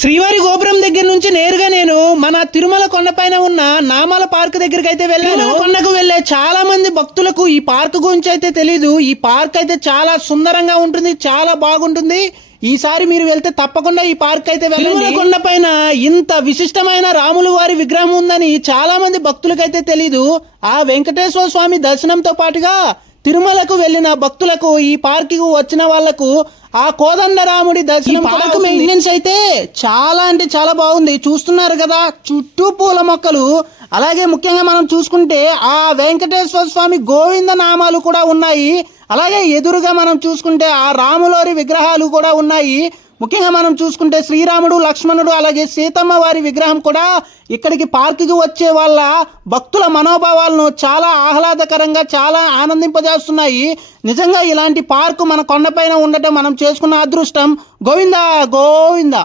శ్రీవారి గోపురం దగ్గర నుంచి నేరుగా నేను మన తిరుమల కొండపైన ఉన్న నామాల పార్క్ దగ్గరికి అయితే వెళ్ళాను. కొండకు వెళ్లే చాలా మంది భక్తులకు ఈ పార్క్ గురించి అయితే తెలీదు. ఈ పార్క్ అయితే చాలా సుందరంగా ఉంటుంది, చాలా బాగుంటుంది. ఈసారి మీరు వెళ్తే తప్పకుండా ఈ పార్క్ అయితే వెళ్ళండి. కొండపైన ఇంత విశిష్టమైన రాములు వారి విగ్రహం ఉందని చాలా మంది భక్తులకైతే తెలీదు. ఆ వెంకటేశ్వర స్వామి దర్శనంతో పాటుగా తిరుమలకు వెళ్లిన భక్తులకు, ఈ పార్క్ కు వచ్చిన వాళ్లకు ఆ కోదండరాముడి దర్శనం. పార్క్ మెయింటెనెన్స్ అయితే చాలా అంటే చాలా బాగుంది. చూస్తున్నారు కదా, చుట్టూ పూల మొక్కలు, అలాగే ముఖ్యంగా మనం చూసుకుంటే ఆ వెంకటేశ్వర స్వామి గోవింద నామాలు కూడా ఉన్నాయి. అలాగే ఎదురుగా మనం చూసుకుంటే ఆ రాములోరి విగ్రహాలు కూడా ఉన్నాయి. ముఖ్యంగా మనం చూసుకుంటే శ్రీరాముడు, లక్ష్మణుడు, అలాగే సీతమ్మ వారి విగ్రహం కూడా ఇక్కడికి పార్కుకి వచ్చే వాళ్ళ భక్తుల మనోభావాలను చాలా ఆహ్లాదకరంగా, చాలా ఆనందింపజేస్తున్నాయి. నిజంగా ఇలాంటి పార్కు మన కొండపైన ఉండటం మనం చేసుకున్న అదృష్టం. గోవిందా గోవిందా.